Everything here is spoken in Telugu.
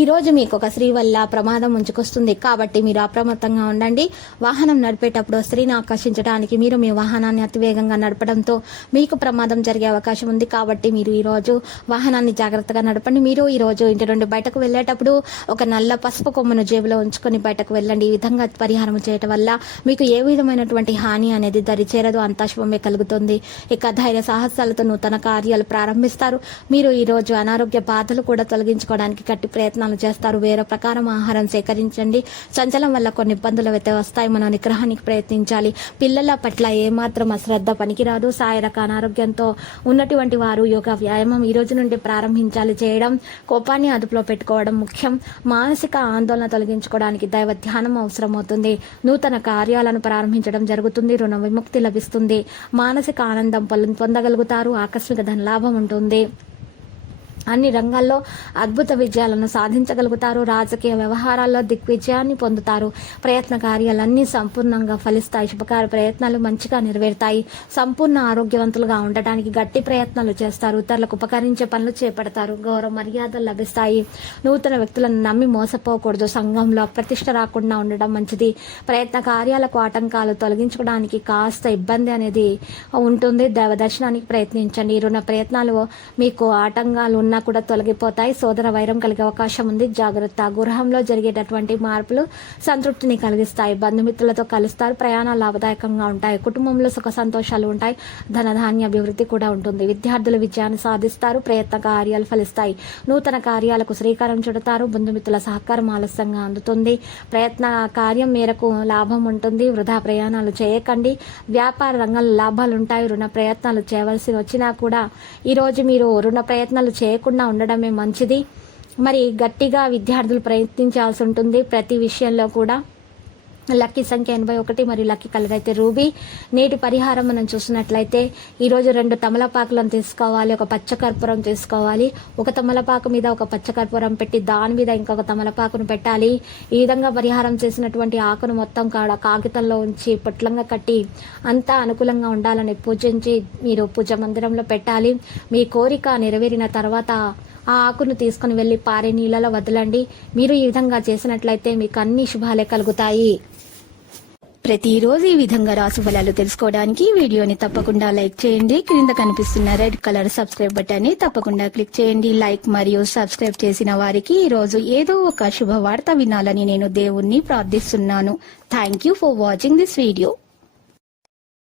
ఈరోజు మీకు ఒక స్త్రీ వల్ల ప్రమాదం ఉంచుకొస్తుంది కాబట్టి మీరు అప్రమత్తంగా ఉండండి. వాహనం నడిపేటప్పుడు స్త్రీని ఆకర్షించడానికి మీరు మీ వాహనాన్ని అతివేగంగా నడపడంతో మీకు ప్రమాదం జరిగే అవకాశం ఉంది. కాబట్టి మీరు ఈరోజు వాహనాన్ని జాగ్రత్తగా నడపండి. మీరు ఈరోజు ఇంటి నుండి బయటకు వెళ్ళేటప్పుడు ఒక నల్ల పసుపు కొమ్మను జేబులో ఉంచుకొని బయటకు వెళ్ళండి. ఈ విధంగా పరిహారం చేయటం వల్ల మీకు ఏ విధమైనటువంటి హాని అనేది దరిచేరదు అంతా శుభమే కలుగుతుంది. ఇక ధైర్య సాహసాలతో నూతన కార్యాలు ప్రారంభిస్తారు. మీరు ఈరోజు అనారోగ్య బాధలు కూడా తొలగించుకోవడానికి గట్టి ప్రయత్నాలు చేస్తారు. వేరే ప్రకారం ఆహారం సేకరించండి. చంచలం వల్ల కొన్ని ఇబ్బందులు అయితే వస్తాయి. మనం నిగ్రహానికి ప్రయత్నించాలి. పిల్లల పట్ల ఏమాత్రం అశ్రద్ధ పనికిరాదు. శారీరక అనారోగ్యంతో ఉన్నటువంటి వారు యోగా వ్యాయామం ఈ రోజు నుండి ప్రారంభించాలి. చేయడం కోపాన్ని అదుపులో పెట్టుకోవడం ముఖ్యం. మానసిక ఆందోళన తొలగించుకోవడానికి దైవ ధ్యానం అవసరమవుతుంది. నూతన కార్యాలను ప్రారంభించడం జరుగుతుంది. రుణ విముక్తి లభిస్తుంది. మానసిక ఆనందం పొందగలుగుతారు. ఆకస్మిక ధనలాభం ఉంటుంది. అన్ని రంగాల్లో అద్భుత విజయాలను సాధించగలుగుతారు. రాజకీయ వ్యవహారాల్లో దిగ్విజయాన్ని పొందుతారు. ప్రయత్న కార్యాలన్నీ సంపూర్ణంగా ఫలిస్తాయి. శుభకార్య ప్రయత్నాలు మంచిగా నెరవేరుతాయి. సంపూర్ణ ఆరోగ్యవంతులుగా ఉండటానికి గట్టి ప్రయత్నాలు చేస్తారు. ఇతరులకు ఉపకరించే పనులు చేపడతారు. గౌరవ మర్యాదలు లభిస్తాయి. నూతన వ్యక్తులను నమ్మి మోసపోకూడదు. సంఘంలో అప్రతిష్ట రాకుండా ఉండడం మంచిది. ప్రయత్న కార్యాలకు ఆటంకాలు తొలగించుకోవడానికి కాస్త ఇబ్బంది అనేది ఉంటుంది. దైవ దర్శనానికి ప్రయత్నించండి. రుణ ప్రయత్నాలు మీకు ఆటంకాలు ఉన్న కూడా తొలగిపోతాయి. సోదర వైరం కలిగే అవకాశం ఉంది. జాగ్రత్త. గృహంలో జరిగేటటువంటి మార్పులు సంతృప్తిని కలిగిస్తాయి. బంధుమిత్రులతో కలుస్తారు. ప్రయాణాలు లాభదాయకంగా ఉంటాయి. కుటుంబంలో సుఖ సంతోషాలు ఉంటాయి. ధనధాన్య అభివృద్ధి కూడా ఉంటుంది. విద్యార్థులు విజయాన్ని సాధిస్తారు. ప్రయత్న కార్యాలు ఫలిస్తాయి. నూతన కార్యాలకు శ్రీకారం చుడతారు. బంధుమిత్రుల సహకారం ఆలస్యంగా అందుతుంది. ప్రయత్న కార్యం మేరకు లాభం ఉంటుంది. వృధా ప్రయాణాలు చేయకండి. వ్యాపార రంగంలో లాభాలు ఉంటాయి. రుణ ప్రయత్నాలు చేయవలసి వచ్చినా కూడా ఈరోజు మీరు రుణ ప్రయత్నాలు చేయకుండా ఉండడమే మంచిది. మరి గట్టిగా విద్యార్థులు ప్రయత్నించాల్సి ఉంటుంది ప్రతి విషయంలో కూడా. లక్కీ సంఖ్య ఎనభై ఒకటి మరియు లక్కీ కలర్ అయితే రూబీ. నేటి పరిహారం మనం చూసినట్లయితే ఈరోజు రెండు తమలపాకులను తీసుకోవాలి ఒక పచ్చకర్పూరం తీసుకోవాలి. ఒక తమలపాకు మీద ఒక పచ్చకర్పూరం పెట్టి దాని మీద ఇంకొక తమలపాకును పెట్టాలి. ఈ విధంగా పరిహారం చేసినటువంటి ఆకును మొత్తం కాడ కాగితంలో ఉంచి పొట్లంగా కట్టి అంతా అనుకూలంగా ఉండాలని పూజించి మీరు పూజ మందిరంలో పెట్టాలి. మీ కోరిక నెరవేరిన తర్వాత ఆ ఆకును తీసుకుని వెళ్ళి పారే నీళ్ళలో వదలండి. మీరు ఈ విధంగా చేసినట్లయితే మీకు అన్ని శుభాలే కలుగుతాయి. ప్రతిరోజు ఈ విధంగా రాసు ఫలాలు తెలుసుకోవడానికి వీడియోని తప్పకుండా లైక్ చేయండి. క్రింద కనిపిస్తున్న రెడ్ కలర్ సబ్స్క్రైబ్ బటన్ని తప్పకుండా క్లిక్ చేయండి. లైక్ మరియు సబ్స్క్రైబ్ చేసిన వారికి ఈ రోజు ఏదో ఒక శుభవార్త వినాలని నేను దేవుణ్ణి ప్రార్థిస్తున్నాను. Thank you for watching this video